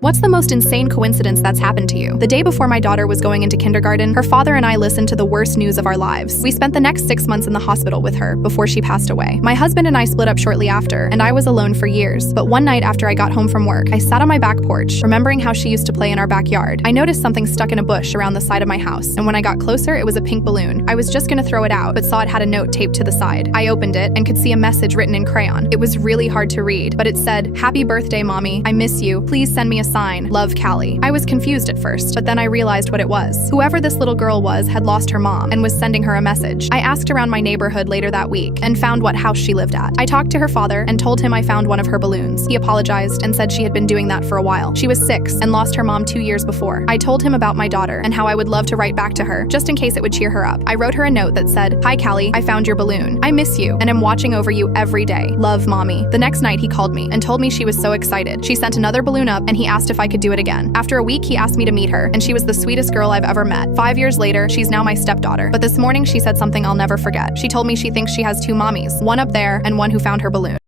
What's the most insane coincidence that's happened to you? The day before my daughter was going into kindergarten, her father and I listened to the worst news of our lives. We spent the next 6 months in the hospital with her before she passed away. My husband and I split up shortly after, and I was alone for years. But one night after I got home from work, I sat on my back porch, remembering how she used to play in our backyard. I noticed something stuck in a bush around the side of my house, and when I got closer, it was a pink balloon. I was just gonna throw it out, but saw it had a note taped to the side. I opened it and could see a message written in crayon. It was really hard to read, but it said, "Happy birthday, Mommy. I miss you. Please send me a sign. Love, Callie." I was confused at first, but then I realized what it was. Whoever this little girl was had lost her mom and was sending her a message. I asked around my neighborhood later that week and found what house she lived at. I talked to her father and told him I found one of her balloons. He apologized and said she had been doing that for a while. She was 6 and lost her mom 2 years before. I told him about my daughter and how I would love to write back to her, just in case it would cheer her up. I wrote her a note that said, "Hi Callie, I found your balloon. I miss you and am watching over you every day. Love, Mommy." The next night he called me and told me she was so excited. She sent another balloon up and he asked if I could do it again. After a week, he asked me to meet her, and she was the sweetest girl I've ever met. 5 years later, she's now my stepdaughter. But this morning she said something I'll never forget. She told me she thinks she has 2 mommies, one up there and one who found her balloon.